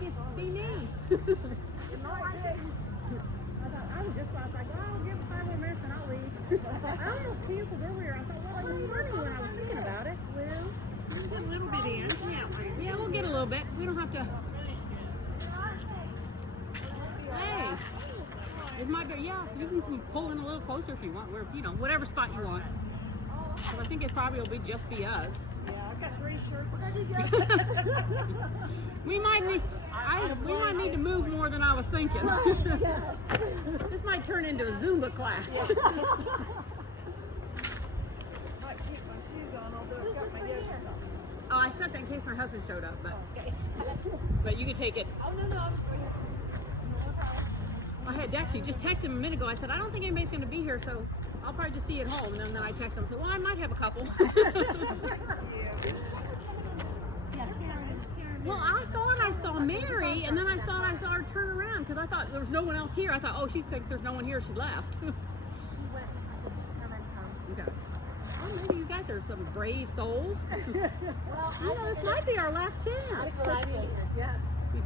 just be me. I was just like, well, I'll give it 5 more minutes and I'll leave. I almost canceled earlier. I thought, well, it was sunny when I was thinking about it. Well, we'll get a little bit in, can't we? Yeah, we'll get a little bit. We don't have to. Hey, this might be, yeah, you can pull in a little closer if you want, where, you know, whatever spot you want. But I think it probably will just be us. Yeah, I've got 3 shirts. we might need to move more than I was thinking. Yes. This might turn into a Zumba class. Might keep my shoes on, although I've got my yoga on. Oh, I said that in case my husband showed up, but Okay. but you can take it. Oh, no, I was going to. I had actually just texted him a minute ago. I said, I don't think anybody's going to be here, so I'll probably just see you at home. And then I texted him and said, well, I might have a couple. Well, I thought I saw Mary, and then I saw her turn around because I thought there was no one else here. I thought, oh, she thinks there's no one here. She left. Okay. Well, maybe you guys are some brave souls. Well, you know, this might be our last chance. Yes.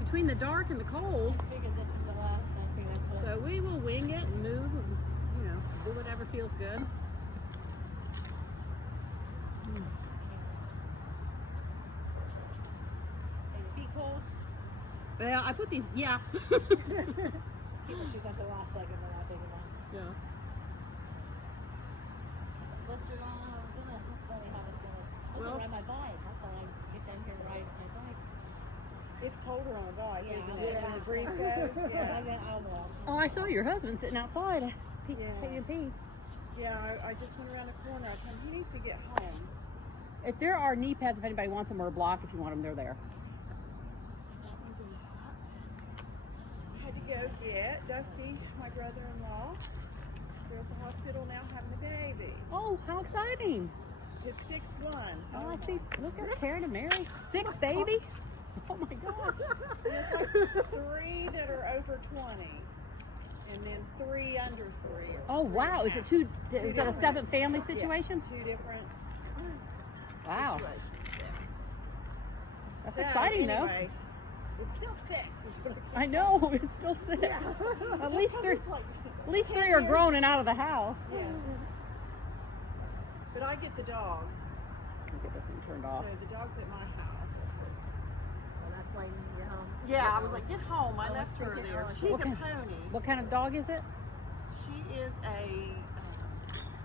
Between the dark and the cold. I figured this is the last. I think that's what. So we will wing it and move, and, you know, do whatever feels good. Feet cold? Well, I put these, yeah. People choose at the last second when I take it on. Yeah. Sweatshirt on, that's funny how it's gonna. I Well- was ride my bike. I thought I'd get down here and ride my bike. It's colder on the bike, Yeah, isn't it? yeah. When the breeze goes. So Yeah. I'll walk. Oh, I saw your husband sitting outside. Yeah. P&P. Yeah, I just went around the corner. I told him he needs to get home. If there are knee pads, if anybody wants them, or a block, if you want them, they're there. I had to go get Dusty, my brother-in-law. They're at the hospital now having a baby. Oh, how exciting. His 6th one. Oh, I see. Look at Karen and Mary. 6 baby. Oh, my gosh. There's like 3 that are over 20. And then 3 under 3. Oh, wow. Is it is that a 7th family situation? Yeah, 2 different Wow. situations. That's So, exciting, though. anyway, it's still 6. Is what I know. It's still 6. At least 3. At least 3 are grown and out of the house. Yeah. But I get the dog. Let me get this thing turned off. So the dog's at my house. Well, that's why you need to get home. Yeah, I was like, get home. I left her freaking there. early. She's a Okay. pony. What kind of dog is it? She is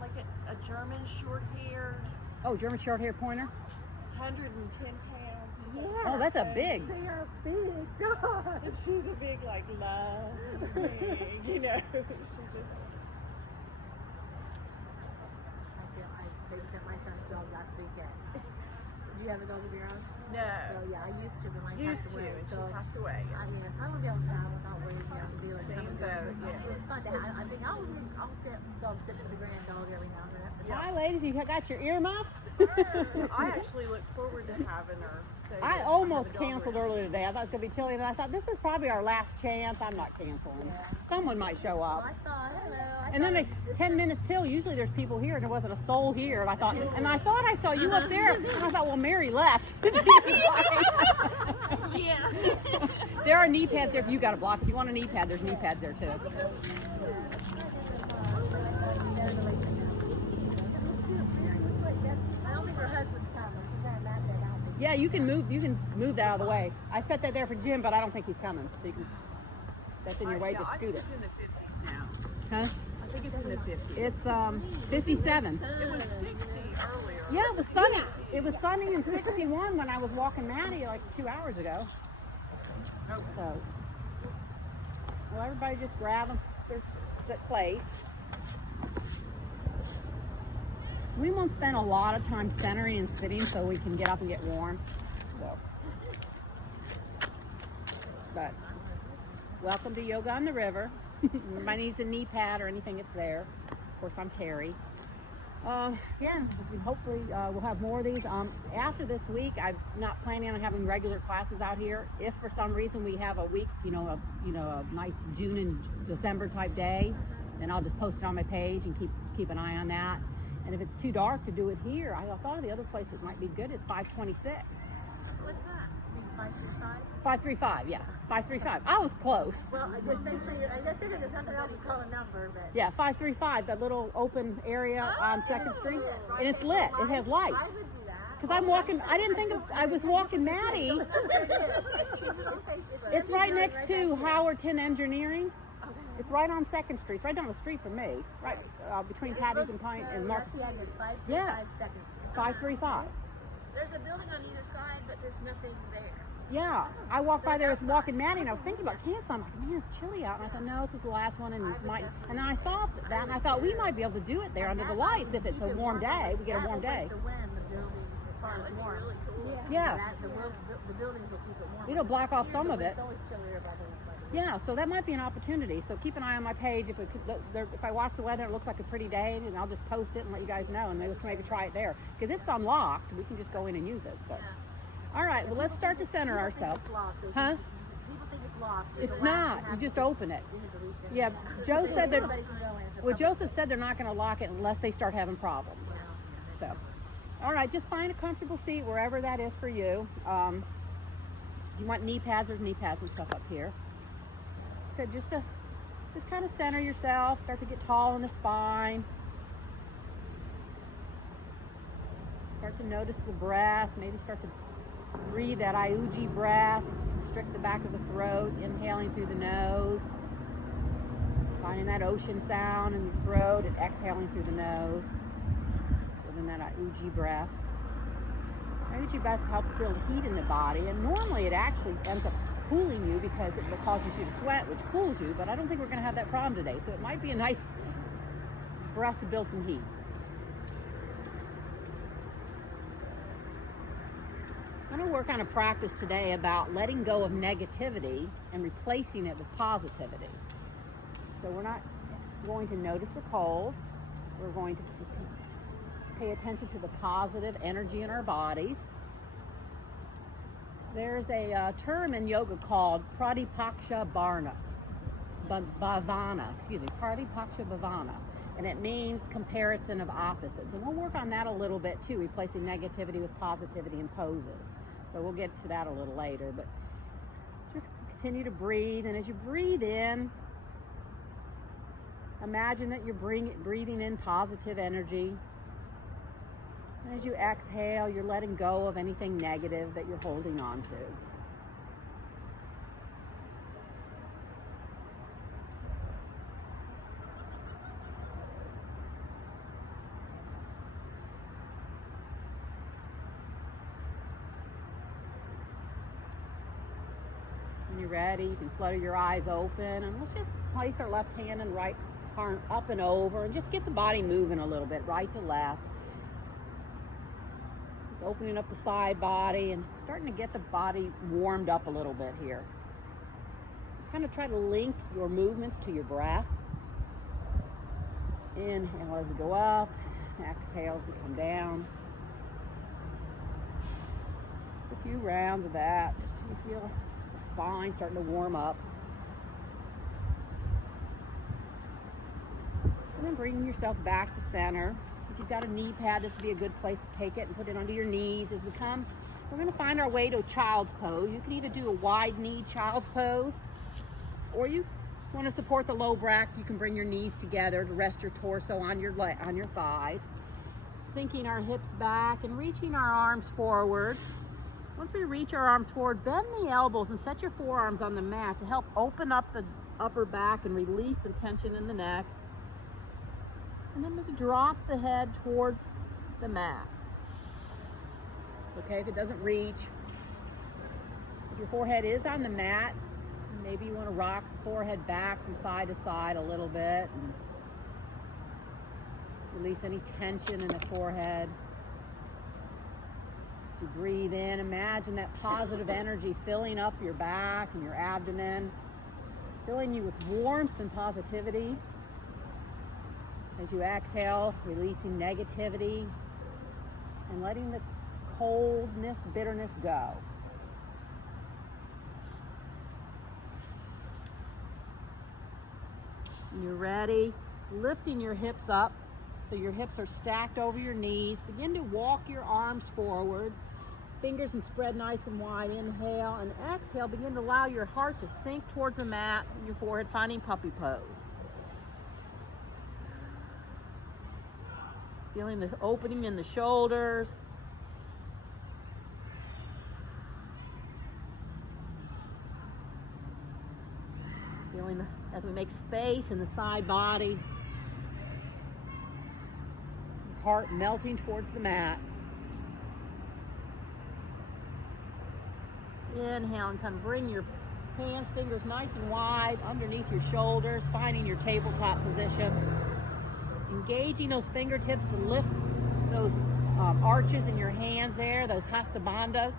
like a German short hair, Oh, German Shorthair Pointer. 110 pounds. Oh, that's a big. They are big dogs. And she's a big, like, love thing, you know. She just. I babysat my son's dog last weekend. Do you have a dog of your own? No. So yeah, I used to, but mine Used passed to, away. and So she passed away. yes, I would be able to travel without worrying about doing Same boat, yeah. It was fun to have. I think I'll get dog sit for the grand dog every now and then. Hi, ladies. You got your earmuffs? I actually look forward to having her. So I that almost have a dog canceled around. earlier today. I thought it was going to be chilly, and I thought this is probably our last chance. I'm not canceling. Someone might show up. I thought, hello. And then 10 minutes till, usually there's people here, and there wasn't a soul here. And I thought I saw you up there. And I thought, well, Mary left. Yeah. There are knee pads there if you got a block. If you want a knee pad, there's knee pads there too. I don't think her husband's coming. She's kind of mad that I think. Yeah, you can move that out of the way. I set that there for Jim, but I don't think he's coming. So you can, that's in your way. Yeah, Just I scoot think it. it's in the 50s now. Huh? I think it's in the 50s. It's 57. It was 60 earlier. Yeah, it was sunny. It was sunny in 61 when I was walking Maddie like 2 hours ago. So, well, everybody just grab them their set place. We won't spend a lot of time centering and sitting so we can get up and get warm. So, but welcome to Yoga on the River. Anybody needs a knee pad or anything, it's there. Of course, I'm Terry. Yeah, hopefully we'll have more of these. After this week, I'm not planning on having regular classes out here. If for some reason we have a week, a nice June and December type day, then I'll just post it on my page and keep an eye on that. And if it's too dark to do it here, I thought of the other place that might be good is 526. What's that? 535? 535, yeah. 535. I was close. Well, I just figured there's something else is called a number, but. Yeah, 535, that little open area on 2nd Street. And it's lit. It has lights. I would do that. Because I'm walking, I didn't think I was walking Maddie. It is. I've seen it on Facebook. It's right next to Howerton Engineering. It's right on 2nd Street. It's right down the street from me. Right between Patty's and Pine and Mark. That's the address, 535 Yeah. 2nd Street. 535. There's a building on either side, but there's nothing there. Yeah, I walked by there with walking Maddie, and I was thinking about canceling. I'm like, man, it's chilly out. And I thought, no, this is the last one, and then I thought that, and I thought we might be able to do it there under the lights if it's a warm day. We get a warm day. The wind, the building, as far as warm. Yeah, The buildings will keep it warm. it'll block off some of it. It's always chillier by the way. Yeah, so that might be an opportunity. So keep an eye on my page. If I watch the weather, it looks like a pretty day, and I'll just post it and let you guys know, and maybe try it there because it's unlocked. We can just go in and use it. So, all right. Well, let's start to center ourselves. Huh? People think it's locked. It's not. You just open it. Yeah. Joe said that. Well, Joseph said they're not going to lock it unless they start having problems. So, all right. Just find a comfortable seat wherever that is for you. You want knee pads? There's knee pads and stuff up here. So just kind of center yourself, start to get tall in the spine. Start to notice the breath, maybe start to breathe that Iuji breath, constrict the back of the throat, inhaling through the nose, finding that ocean sound in your throat and exhaling through the nose, within that Iuji breath. Iuji breath helps build heat in the body, and normally it actually ends up cooling you because it causes you to sweat, which cools you, but I don't think we're going to have that problem today. So it might be a nice breath to build some heat. I'm going to work on a practice today about letting go of negativity and replacing it with positivity. So we're not going to notice the cold. We're going to pay attention to the positive energy in our bodies. There's a term in yoga called Pratipaksha Bhavana, Pratipaksha Bhavana, and it means comparison of opposites. And we'll work on that a little bit too, replacing negativity with positivity in poses. So we'll get to that a little later, but just continue to breathe. And as you breathe in, imagine that you're breathing in positive energy. And as you exhale, you're letting go of anything negative that you're holding on to. When you're ready, you can flutter your eyes open, and let's just place our left hand and right arm up and over, and just get the body moving a little bit, right to left. Opening up the side body and starting to get the body warmed up a little bit here. Just kind of try to link your movements to your breath. Inhale as you go up, exhale as you come down. Just a few rounds of that, just till you feel the spine starting to warm up. And then bringing yourself back to center. If you've got a knee pad, this would be a good place to take it and put it under your knees as we come. We're going to find our way to a child's pose. You can either do a wide knee child's pose, or you want to support the low back. You can bring your knees together to rest your torso on your thighs. Sinking our hips back and reaching our arms forward. Once we reach our arms forward, bend the elbows and set your forearms on the mat to help open up the upper back and release some tension in the neck. And then maybe drop the head towards the mat. It's okay if it doesn't reach. If your forehead is on the mat, maybe you want to rock the forehead back from side to side a little bit and release any tension in the forehead. If you breathe in, imagine that positive energy filling up your back and your abdomen, filling you with warmth and positivity. As you exhale, releasing negativity and letting the coldness, bitterness go. When you're ready, lifting your hips up so your hips are stacked over your knees. Begin to walk your arms forward. Fingers and spread nice and wide. Inhale and exhale. Begin to allow your heart to sink towards the mat and your forehead, finding puppy pose. Feeling the opening in the shoulders. Feeling as we make space in the side body. Heart melting towards the mat. Inhale and kind of bring your hands, fingers nice and wide underneath your shoulders, finding your tabletop position. Engaging those fingertips to lift those arches in your hands there, those hasta bandhas,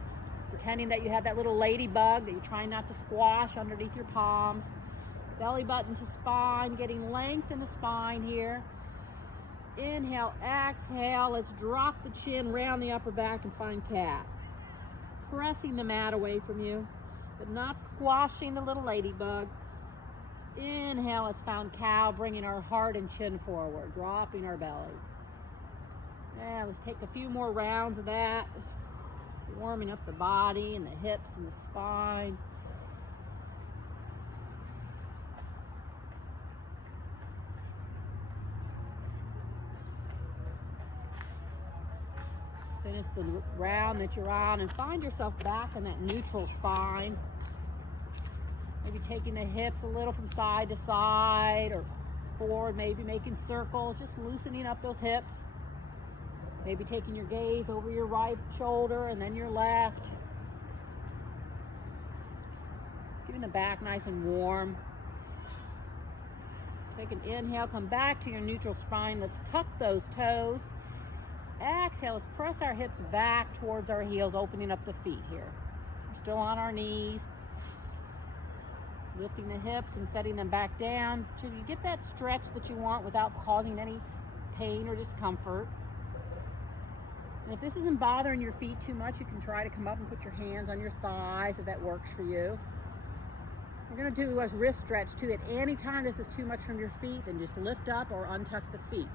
pretending that you have that little ladybug that you're trying not to squash underneath your palms. Belly button to spine, getting length in the spine here. Inhale, exhale. Let's drop the chin, round the upper back, and find cat. Pressing the mat away from you, but not squashing the little ladybug. Inhale, let's found cow, bringing our heart and chin forward, dropping our belly. And let's take a few more rounds of that, just warming up the body and the hips and the spine. Finish the round that you're on and find yourself back in that neutral spine. Maybe taking the hips a little from side to side or forward, maybe making circles, just loosening up those hips. Maybe taking your gaze over your right shoulder and then your left. Keeping the back nice and warm. Take an inhale, come back to your neutral spine. Let's tuck those toes. Exhale, let's press our hips back towards our heels, opening up the feet here. We're still on our knees. Lifting the hips and setting them back down so you get that stretch that you want without causing any pain or discomfort. And if this isn't bothering your feet too much, you can try to come up and put your hands on your thighs if that works for you. We're going to do a wrist stretch too. At any time this is too much from your feet, then just lift up or untuck the feet.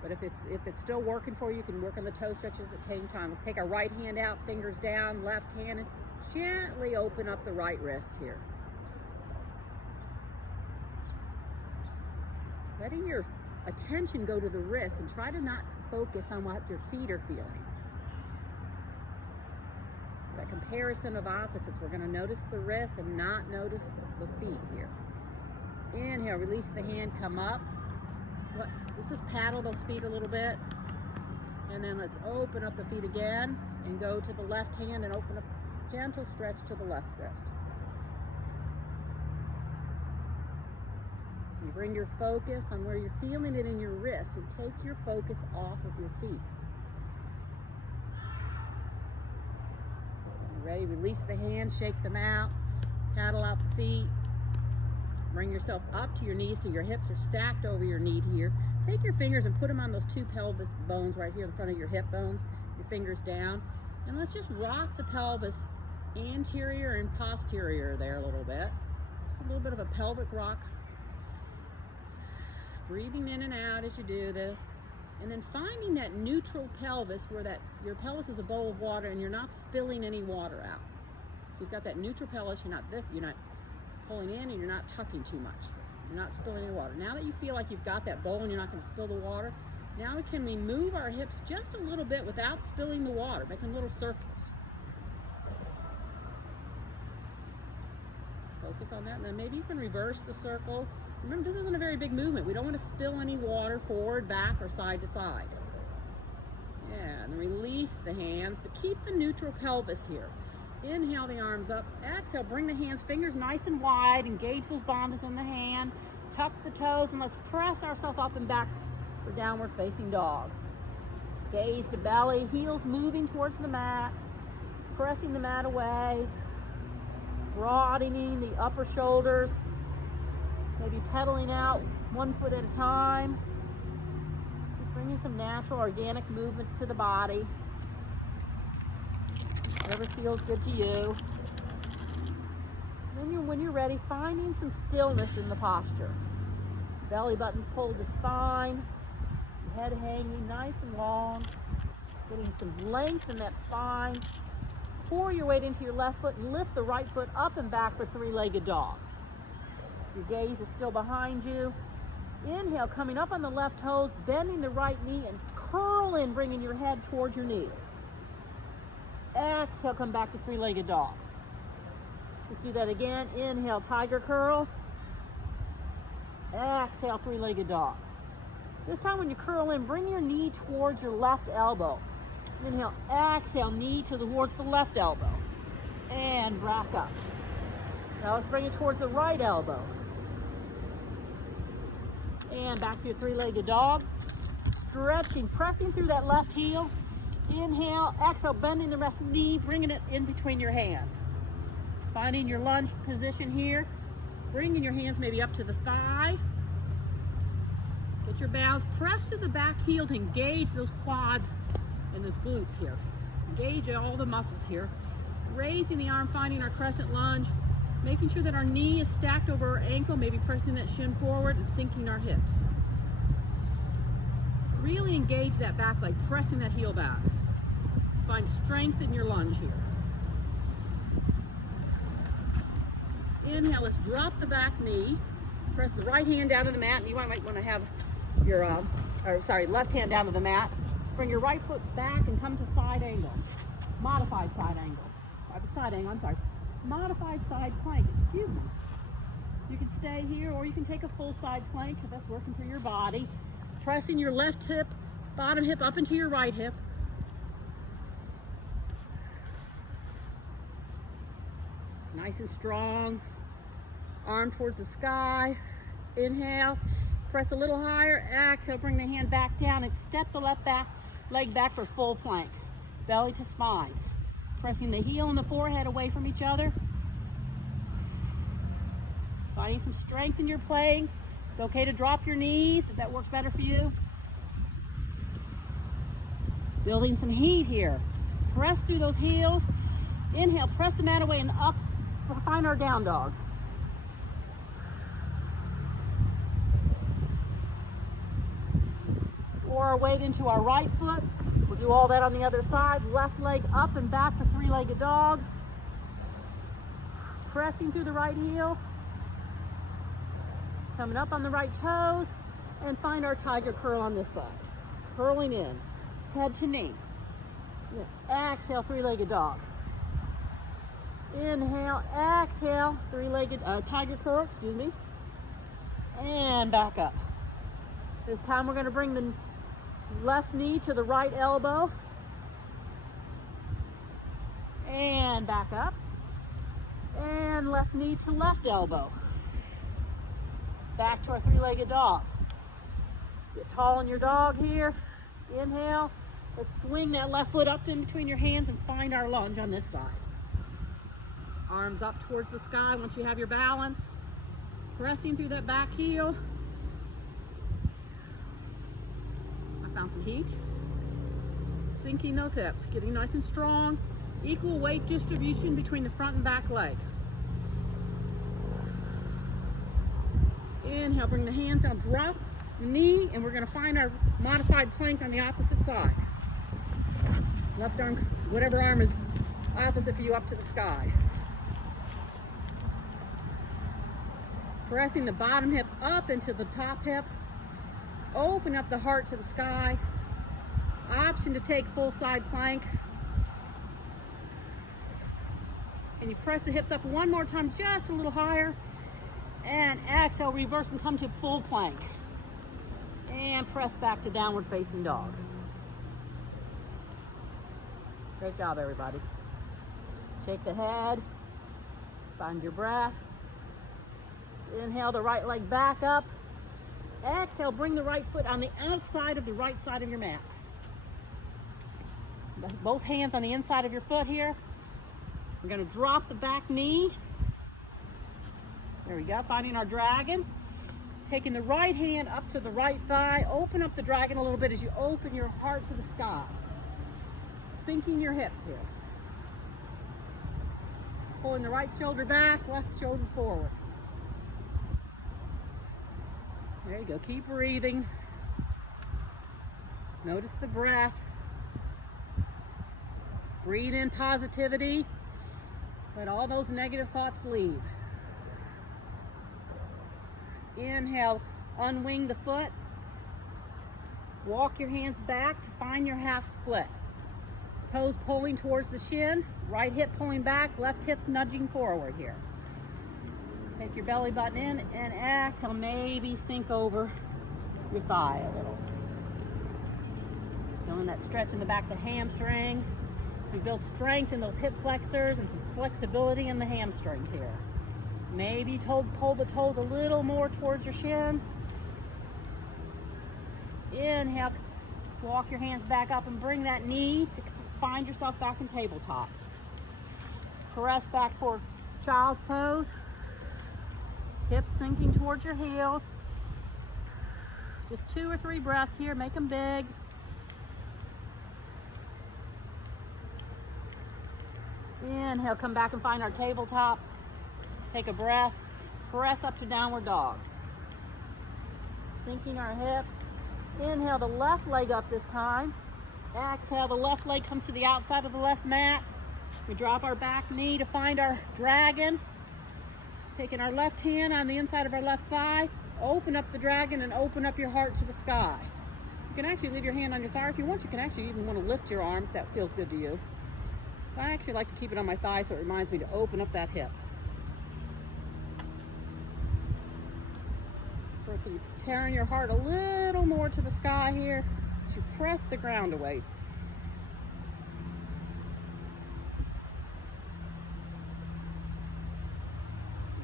But if it's still working for you, you can work on the toe stretches at the same time. Let's take our right hand out, fingers down, left hand, and gently open up the right wrist here. Letting your attention go to the wrist and try to not focus on what your feet are feeling. That comparison of opposites, we're going to notice the wrist and not notice the feet here. Inhale, release the hand, come up. Let's just paddle those feet a little bit. And then let's open up the feet again and go to the left hand and open up, gentle stretch to the left wrist. You bring your focus on where you're feeling it in your wrist and take your focus off of your feet. When you're ready, release the hands, shake them out, paddle out the feet. Bring yourself up to your knees till your hips are stacked over your knee here. Take your fingers and put them on those two pelvis bones right here in front of your hip bones. Your fingers down. And let's just rock the pelvis anterior and posterior there a little bit. Just a little bit of a pelvic rock. Breathing in and out as you do this. And then finding that neutral pelvis where that your pelvis is a bowl of water and you're not spilling any water out. So you've got that neutral pelvis, you're not pulling in and you're not tucking too much. So you're not spilling any water. Now that you feel like you've got that bowl and you're not going to spill the water, now we move our hips just a little bit without spilling the water, making little circles. Focus on that, and then maybe you can reverse the circles. Remember, this isn't a very big movement. We don't want to spill any water forward, back, or side to side. Yeah, and release the hands, but keep the neutral pelvis here. Inhale the arms up. Exhale, bring the hands, fingers nice and wide. Engage those bandhas in the hand. Tuck the toes, and let's press ourselves up and back for downward facing dog. Gaze to belly, heels moving towards the mat. Pressing the mat away. Broadening the upper shoulders. Maybe pedaling out 1 foot at a time. Just bringing some natural, organic movements to the body. Whatever feels good to you. Then when you're ready, finding some stillness in the posture. Belly button pulled to spine. Head hanging nice and long. Getting some length in that spine. Pour your weight into your left foot and lift the right foot up and back for three-legged dog. Your gaze is still behind you. Inhale, coming up on the left toes, bending the right knee and curl in, bringing your head towards your knee. Exhale, come back to three-legged dog. Let's do that again. Inhale, tiger curl. Exhale, three-legged dog. This time when you curl in, bring your knee towards your left elbow. Inhale, exhale, knee towards the left elbow. And back up. Now let's bring it towards the right elbow. And back to your three-legged dog. Stretching, pressing through that left heel. Inhale, exhale, bending the left knee, bringing it in between your hands. Finding your lunge position here. Bringing your hands maybe up to the thigh. Get your balance. Press through the back heel to engage those quads and those glutes here. Engage all the muscles here. Raising the arm, finding our crescent lunge. Making sure that our knee is stacked over our ankle, maybe pressing that shin forward and sinking our hips. Really engage that back leg, pressing that heel back. Find strength in your lunge here. Inhale, let's drop the back knee. Press the right hand down to the mat. You might want to have your, left hand down to the mat. Bring your right foot back and come to side angle. Modified side angle. Modified side plank, excuse me. You can stay here or you can take a full side plank if that's working through your body. Pressing your left hip, bottom hip up into your right hip. Nice and strong. Arm towards the sky. Inhale, press a little higher. Exhale, bring the hand back down and step the left leg back for full plank. Belly to spine. Pressing the heel and the forehead away from each other. Finding some strength in your playing. It's okay to drop your knees if that works better for you. Building some heat here. Press through those heels. Inhale, press the mat away and up. Find our down dog. Pour our weight into our right foot. We'll do all that on the other side. Left leg up and back for three-legged dog. Pressing through the right heel. Coming up on the right toes. And find our tiger curl on this side. Curling in. Head to knee. Exhale, three-legged dog. Inhale, exhale, three-legged tiger curl, excuse me. And back up. This time we're going to bring the left knee to the right elbow. And back up. And left knee to left elbow. Back to our three-legged dog. Get tall in your dog here. Inhale. Let's swing that left foot up in between your hands and find our lunge on this side. Arms up towards the sky once you have your balance. Pressing through that back heel. I found some heat. Sinking those hips, getting nice and strong. Equal weight distribution between the front and back leg. Inhale, bring the hands down, drop the knee, and we're going to find our modified plank on the opposite side. Left arm, whatever arm is opposite for you, up to the sky. Pressing the bottom hip up into the top hip. Open up the heart to the sky. Option to take full side plank. And you press the hips up one more time, just a little higher. And exhale, reverse and come to full plank. And press back to downward facing dog. Great job, everybody. Shake the head. Find your breath. Inhale the right leg back up. Exhale, bring the right foot on the outside of the right side of your mat. Both hands on the inside of your foot here. We're going to drop the back knee. There we go, finding our dragon. Taking the right hand up to the right thigh. Open up the dragon a little bit as you open your heart to the sky. Sinking your hips here. Pulling the right shoulder back, left shoulder forward. There you go, keep breathing. Notice the breath. Breathe in positivity. Let all those negative thoughts leave. Inhale, unwing the foot. Walk your hands back to find your half split. Toes pulling towards the shin, right hip pulling back, left hip nudging forward here. Take your belly button in and exhale, maybe sink over your thigh a little. Feeling that stretch in the back of the hamstring. We build strength in those hip flexors and some flexibility in the hamstrings here. Maybe pull the toes a little more towards your shin. Inhale, walk your hands back up and bring that knee to find yourself back in tabletop. Press back for child's pose. Hips sinking towards your heels. Just 2 or 3 breaths here, make them big. Inhale, come back and find our tabletop. Take a breath. Press up to downward dog. Sinking our hips. Inhale the left leg up this time. Exhale, the left leg comes to the outside of the left mat. We drop our back knee to find our dragon. Taking our left hand on the inside of our left thigh. Open up the dragon and open up your heart to the sky. You can actually leave your hand on your thigh if you want. You can actually even want to lift your arm if that feels good to you. I actually like to keep it on my thigh so it reminds me to open up that hip. So you're tearing your heart a little more to the sky here as you press the ground away.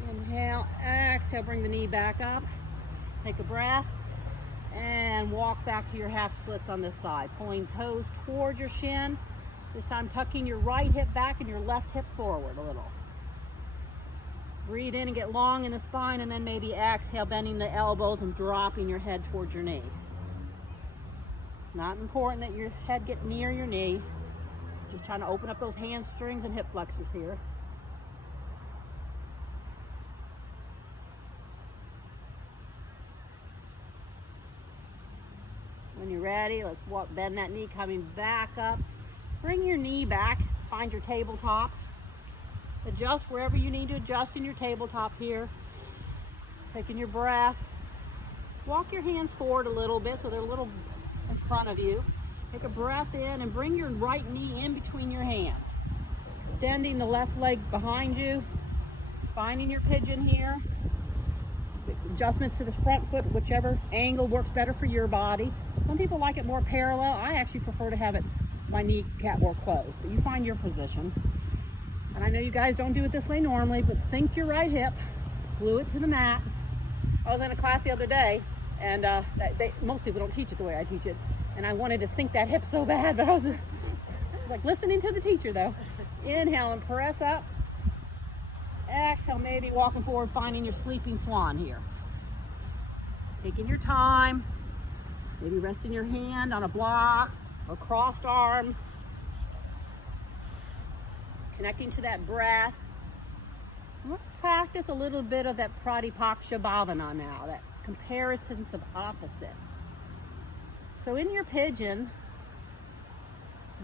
Inhale, exhale, bring the knee back up. Take a breath and walk back to your half splits on this side. Pulling toes towards your shin. This time tucking your right hip back and your left hip forward a little. Breathe in and get long in the spine, and then maybe exhale, bending the elbows and dropping your head towards your knee. It's not important that your head get near your knee. Just trying to open up those hamstrings and hip flexors here. When you're ready, let's bend that knee coming back up. Bring your knee back, find your tabletop. Adjust wherever you need to adjust in your tabletop here. Taking your breath. Walk your hands forward a little bit so they're a little in front of you. Take a breath in and bring your right knee in between your hands. Extending the left leg behind you. Finding your pigeon here. Adjustments to the front foot, whichever angle works better for your body. Some people like it more parallel. I actually prefer to have it my kneecap more closed, but you find your position. And I know you guys don't do it this way normally, but sink your right hip, glue it to the mat. I was in a class the other day, and most people don't teach it the way I teach it, and I wanted to sink that hip so bad, but I was like listening to the teacher though. Inhale and press up. Exhale, maybe walking forward, finding your sleeping swan here. Taking your time, maybe resting your hand on a block or crossed arms. Connecting to that breath. And let's practice a little bit of that Pratipaksha Bhavana now, that comparisons of opposites. So in your pigeon,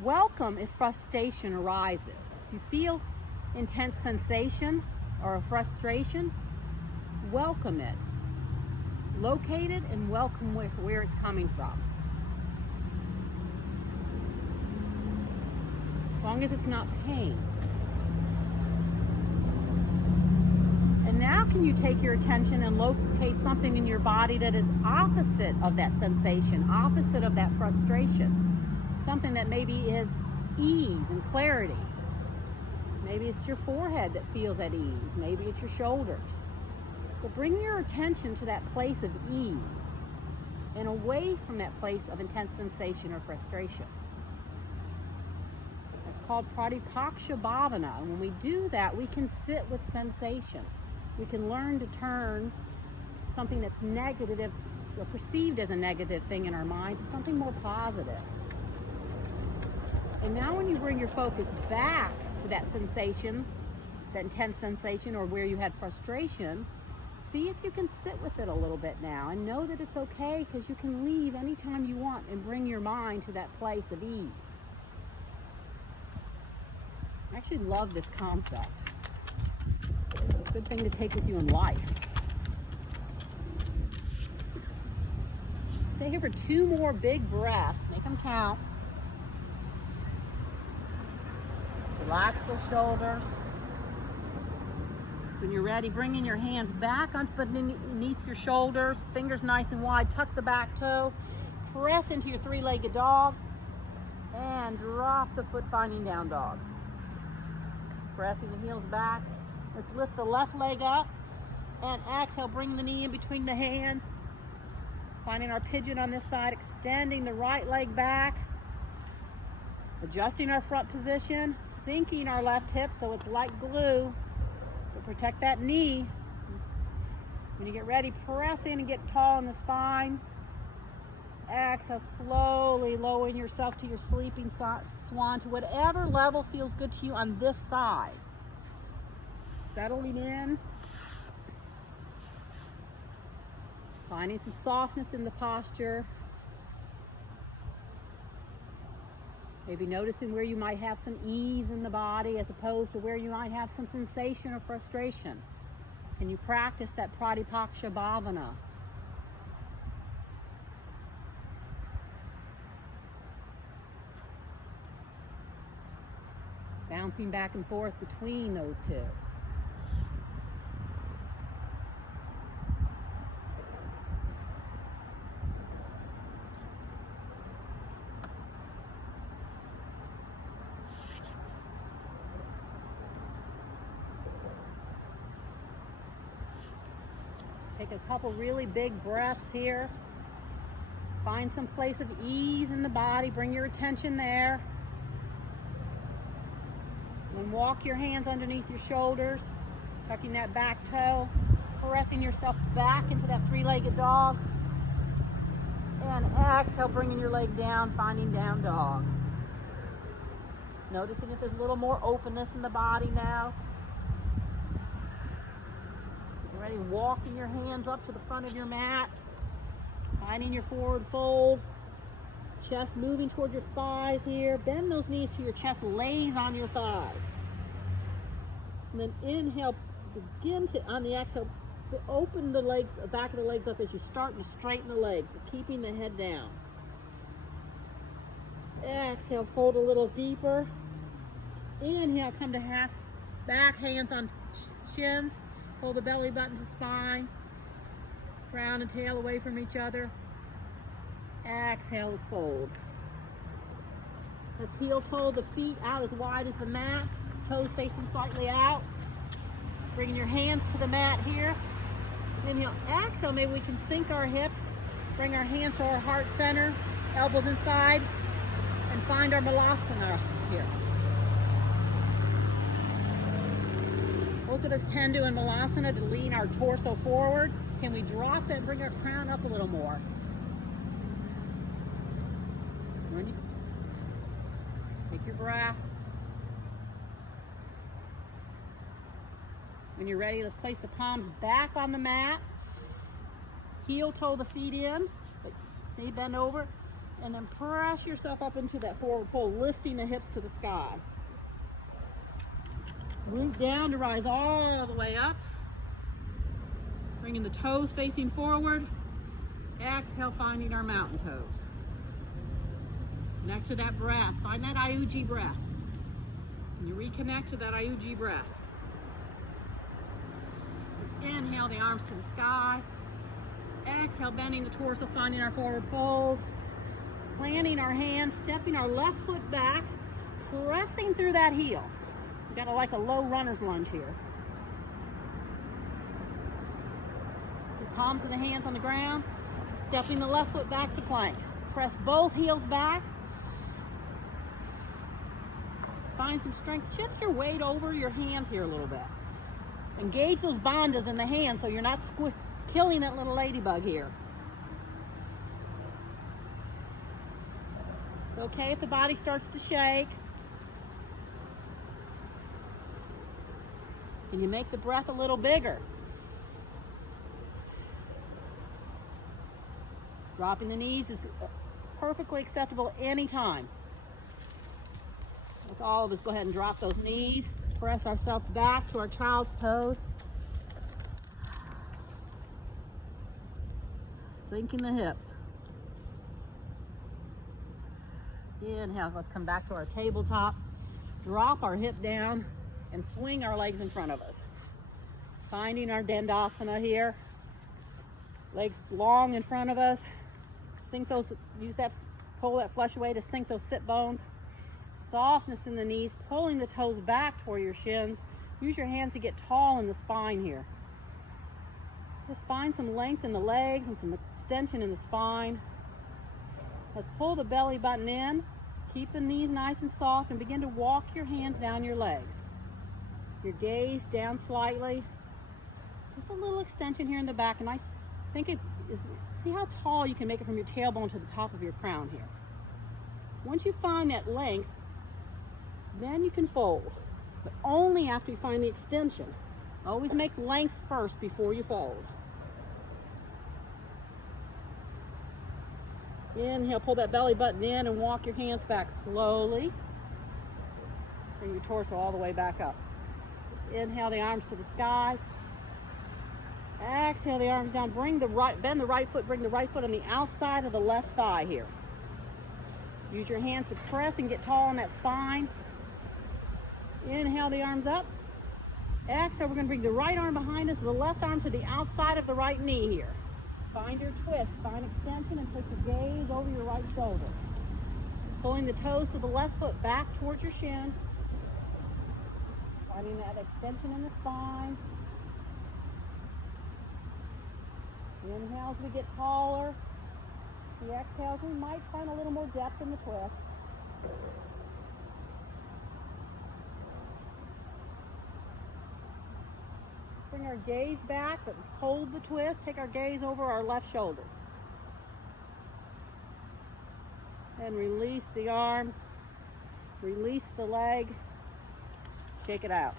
welcome if frustration arises. If you feel intense sensation or a frustration, welcome it. Locate it and welcome where it's coming from. As long as it's not pain. And now can you take your attention and locate something in your body that is opposite of that sensation, opposite of that frustration. Something that maybe is ease and clarity. Maybe it's your forehead that feels at ease. Maybe it's your shoulders. But bring your attention to that place of ease and away from that place of intense sensation or frustration. It's called Pratipaksha Bhavana. And when we do that, we can sit with sensation. We can learn to turn something that's negative or perceived as a negative thing in our mind to something more positive. And now when you bring your focus back to that sensation, that intense sensation, or where you had frustration, see if you can sit with it a little bit now and know that it's okay, because you can leave anytime you want and bring your mind to that place of ease. I actually love this concept. It's a good thing to take with you in life. Stay here for 2 more big breaths. Make them count. Relax those shoulders. When you're ready, bring in your hands back underneath your shoulders, fingers nice and wide, tuck the back toe, press into your 3-legged dog, and drop the foot finding down dog. Pressing the heels back. Let's lift the left leg up, and exhale, bring the knee in between the hands, finding our pigeon on this side, extending the right leg back, adjusting our front position, sinking our left hip so it's like glue. Protect that knee. When you get ready, press in and get tall in the spine. Exhale, slowly lowering yourself to your sleeping swan to whatever level feels good to you on this side. Settling in. Finding some softness in the posture. Maybe noticing where you might have some ease in the body as opposed to where you might have some sensation or frustration. Can you practice that Pratipaksha Bhavana? Bouncing back and forth between those two. Take a couple really big breaths here. Find some place of ease in the body. Bring your attention there. And walk your hands underneath your shoulders, tucking that back toe, pressing yourself back into that 3-legged dog. And exhale, bringing your leg down, finding down dog. Noticing if there's a little more openness in the body now. Ready, walking your hands up to the front of your mat, finding your forward fold, chest moving toward your thighs here. Bend those knees till your chest lays on your thighs. And then inhale, begin to, on the exhale, open the legs, back of the legs up as you start to straighten the legs, but keeping the head down. Exhale, fold a little deeper. Inhale, come to half back, hands on shins. Pull the belly button to spine. Crown and tail away from each other. Exhale, let's fold. Let's heel toe the feet out as wide as the mat. Toes facing slightly out. Bringing your hands to the mat here. Inhale, exhale, maybe we can sink our hips. Bring our hands to our heart center. Elbows inside. And find our malasana here. Most of us tend to in malasana to lean our torso forward. Can we drop it and bring our crown up a little more? Ready? Take your breath. When you're ready, let's place the palms back on the mat. Heel toe the feet in. Stay bent over. And then press yourself up into that forward fold, lifting the hips to the sky. Root down to rise all the way up. Bringing the toes facing forward. Exhale, finding our mountain pose. Connect to that breath. Find that Ayuji breath. And you reconnect to that Ayuji breath. Let's inhale the arms to the sky. Exhale, bending the torso, finding our forward fold. Planting our hands, stepping our left foot back, pressing through that heel. We got like a low runner's lunge here. Your palms of the hands on the ground, stepping the left foot back to plank. Press both heels back. Find some strength. Shift your weight over your hands here a little bit. Engage those bandhas in the hands so you're not killing that little ladybug here. It's okay if the body starts to shake. Can you make the breath a little bigger? Dropping the knees is perfectly acceptable anytime. Let's all of us go ahead and drop those knees. Press ourselves back to our child's pose. Sinking the hips. Inhale, let's come back to our tabletop. Drop our hip down and swing our legs in front of us. Finding our Dandasana here. Legs long in front of us. Sink those, use that, pull that flesh away to sink those sit bones. Softness in the knees, pulling the toes back toward your shins. Use your hands to get tall in the spine here. Just find some length in the legs and some extension in the spine. Let's pull the belly button in. Keep the knees nice and soft and begin to walk your hands down your legs. Your gaze down slightly. Just a little extension here in the back. And I think it is, see how tall you can make it from your tailbone to the top of your crown here. Once you find that length, then you can fold, but only after you find the extension. Always make length first before you fold. Inhale, pull that belly button in and walk your hands back slowly. Bring your torso all the way back up. Let's inhale the arms to the sky. Exhale the arms down. Bend the right foot, bring the right foot on the outside of the left thigh here. Use your hands to press and get tall in that spine. Inhale the arms up. Exhale, we're going to bring the right arm behind us, the left arm to the outside of the right knee here. Find your twist, find extension, and take your gaze over your right shoulder. Pulling the toes to the left foot back towards your shin. Finding that extension in the spine. Inhales, we get taller. The exhales, we might find a little more depth in the twist. Bring our gaze back, but hold the twist. Take our gaze over our left shoulder. And release the arms. Release the leg. Shake it out.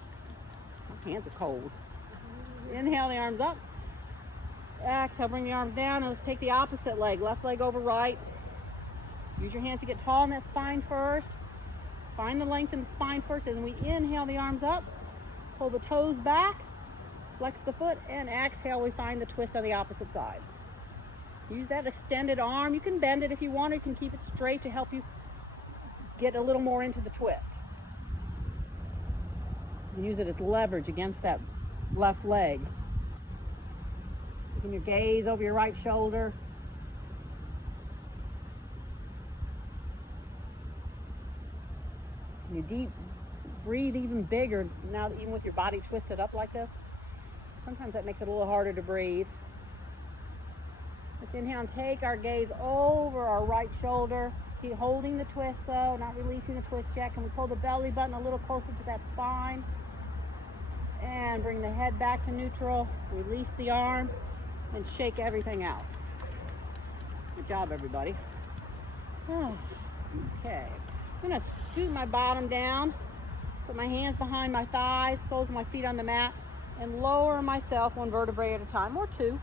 My hands are cold. Inhale the arms up. Exhale, bring the arms down. And let's take the opposite leg. Left leg over right. Use your hands to get tall in that spine first. Find the length in the spine first. As we inhale the arms up, pull the toes back. Flex the foot, and exhale, we find the twist on the opposite side. Use that extended arm. You can bend it if you want, or you can keep it straight to help you get a little more into the twist. Use it as leverage against that left leg. Keeping your gaze over your right shoulder. You deep breathe even bigger now, even with your body twisted up like this. Sometimes that makes it a little harder to breathe. Let's inhale and take our gaze over our right shoulder. Keep holding the twist though, not releasing the twist yet. Can we pull the belly button a little closer to that spine? And bring the head back to neutral. Release the arms and shake everything out. Good job, everybody. Okay. I'm gonna scoot my bottom down, put my hands behind my thighs, soles of my feet on the mat, and lower myself one vertebrae at a time, or two.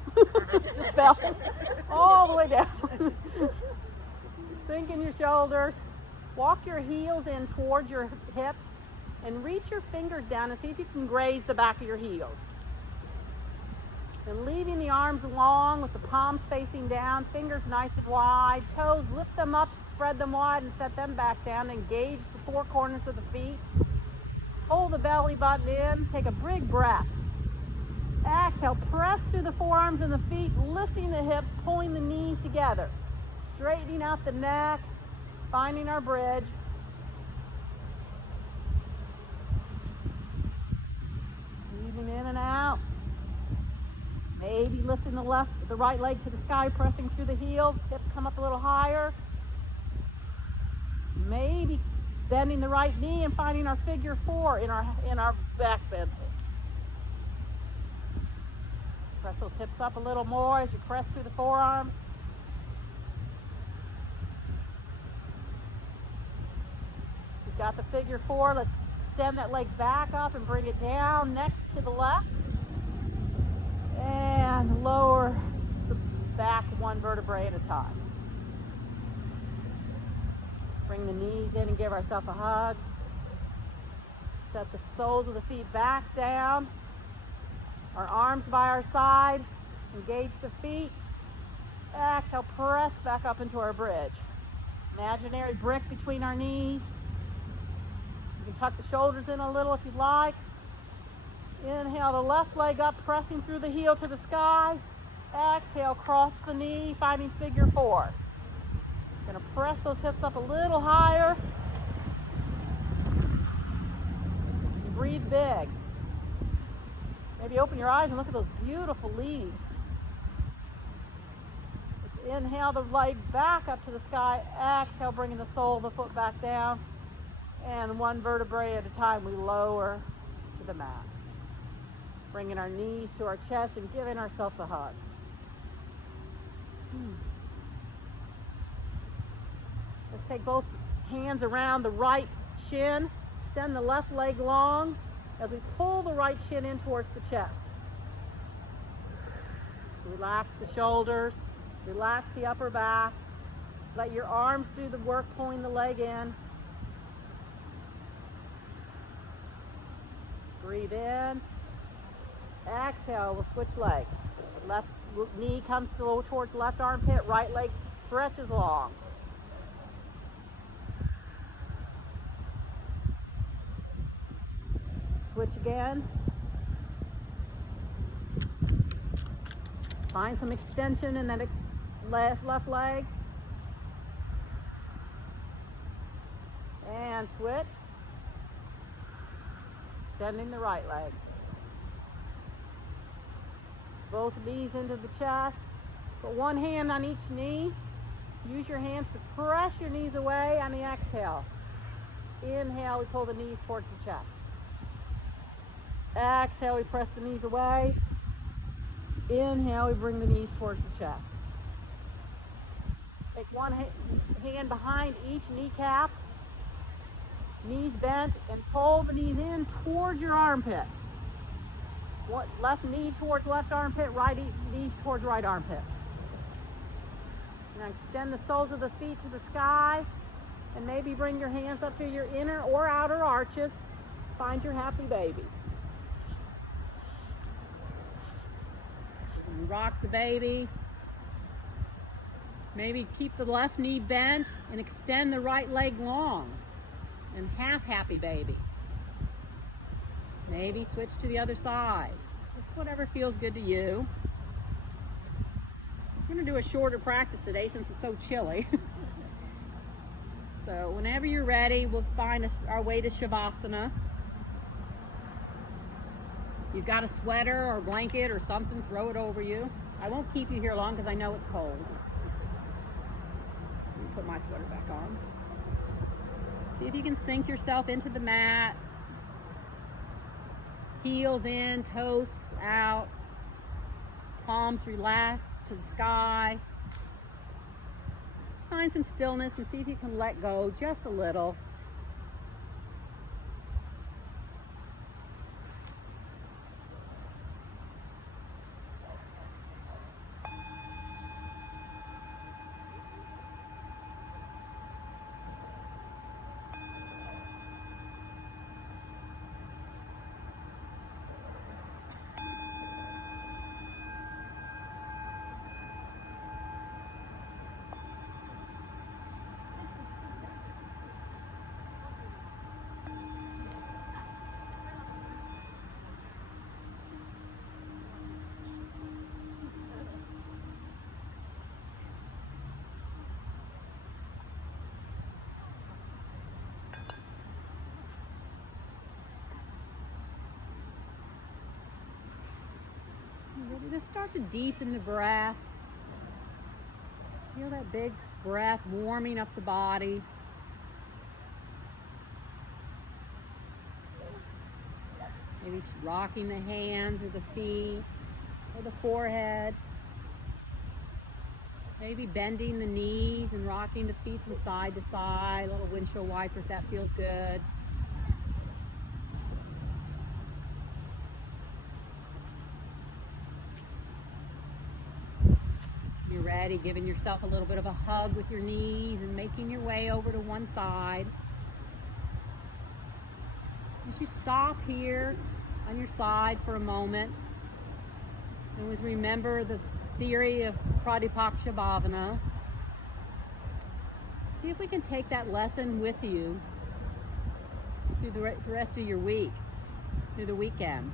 Just fell all the way down. Sink in your shoulders. Walk your heels in towards your hips and reach your fingers down and see if you can graze the back of your heels. And leaving the arms long with the palms facing down, fingers nice and wide, toes, lift them up, spread them wide and set them back down. Engage the four corners of the feet. Hold the belly button in, take a big breath. Exhale, press through the forearms and the feet, lifting the hips, pulling the knees together. Straightening out the neck, finding our bridge. Breathing in and out. Maybe lifting the right leg to the sky, pressing through the heel, hips come up a little higher. Maybe bending the right knee and finding our figure four in our back bend. Press those hips up a little more as you press through the forearms. You've got the figure four. Let's extend that leg back up and bring it down next to the left. And lower the back one vertebrae at a time. Bring the knees in and give ourselves a hug. Set the soles of the feet back down. Our arms by our side. Engage the feet. Exhale, press back up into our bridge. Imaginary brick between our knees. You can tuck the shoulders in a little if you'd like. Inhale the left leg up, pressing through the heel to the sky. Exhale, cross the knee, finding figure four. Gonna press those hips up a little higher. And breathe big. Maybe open your eyes and look at those beautiful leaves. Let's inhale the leg back up to the sky. Exhale, bringing the sole of the foot back down. And one vertebrae at a time, we lower to the mat. Bringing our knees to our chest and giving ourselves a hug. Let's take both hands around the right shin. Extend the left leg long as we pull the right shin in towards the chest. Relax the shoulders. Relax the upper back. Let your arms do the work pulling the leg in. Breathe in. Exhale, we'll switch legs. Left knee comes towards left armpit, right leg stretches long. Switch again. Find some extension in that left leg. And switch. Extending the right leg. Both knees into the chest. Put one hand on each knee. Use your hands to press your knees away on the exhale. Inhale, we pull the knees towards the chest. Exhale, we press the knees away. Inhale, we bring the knees towards the chest. Take one hand behind each kneecap. Knees bent, and pull the knees in towards your armpits. Left knee towards left armpit, right knee towards right armpit. Now extend the soles of the feet to the sky, and maybe bring your hands up to your inner or outer arches. Find your happy baby. Rock the baby. Maybe keep the left knee bent and extend the right leg long. And half happy baby. Maybe switch to the other side. Just whatever feels good to you. I'm going to do a shorter practice today since it's so chilly. So whenever you're ready, we'll find our way to Shavasana. You've got a sweater or blanket or something, throw it over you. I won't keep you here long because I know it's cold. Let me put my sweater back on. See if you can sink yourself into the mat. Heels in, toes out. Palms relaxed to the sky. Just find some stillness and see if you can let go just a little. Ready to start to deepen the breath. Feel that big breath warming up the body. Maybe rocking the hands or the feet or the forehead. Maybe bending the knees and rocking the feet from side to side. A little windshield wiper if that feels good. You're ready, giving yourself a little bit of a hug with your knees and making your way over to one side. you stop here on your side for a moment and always remember the theory of Pratipaksha Bhavana. See if we can take that lesson with you through the rest of your week, through the weekend.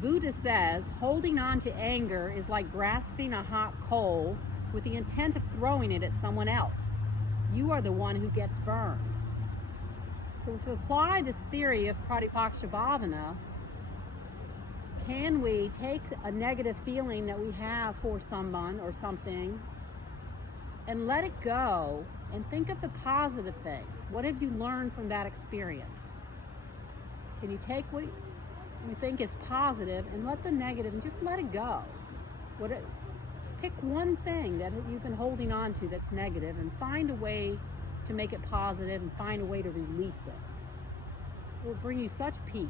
Buddha says holding on to anger is like grasping a hot coal with the intent of throwing it at someone else. You are the one who gets burned. So to apply this theory of Pratipaksha Bhavana, can we take a negative feeling that we have for someone or something and let it go and think of the positive things? What have you learned from that experience? Can you take what you think is positive and let the negative and just let it go? Pick one thing that you've been holding on to that's negative and find a way to make it positive and find a way to release it. It will bring you such peace.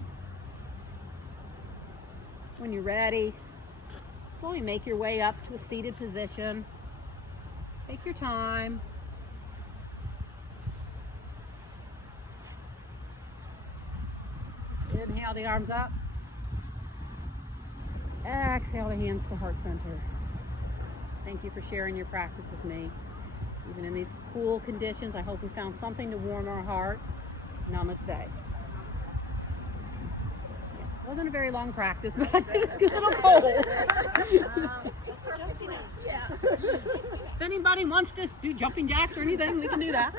When you're ready, slowly make your way up to a seated position. Take your time. Inhale the arms up. Exhale the hands to heart center. Thank you for sharing your practice with me. Even in these cool conditions, I hope we found something to warm our heart. Namaste. Wasn't a very long practice, but it was a little cold. If anybody wants to do jumping jacks or anything, we can do that.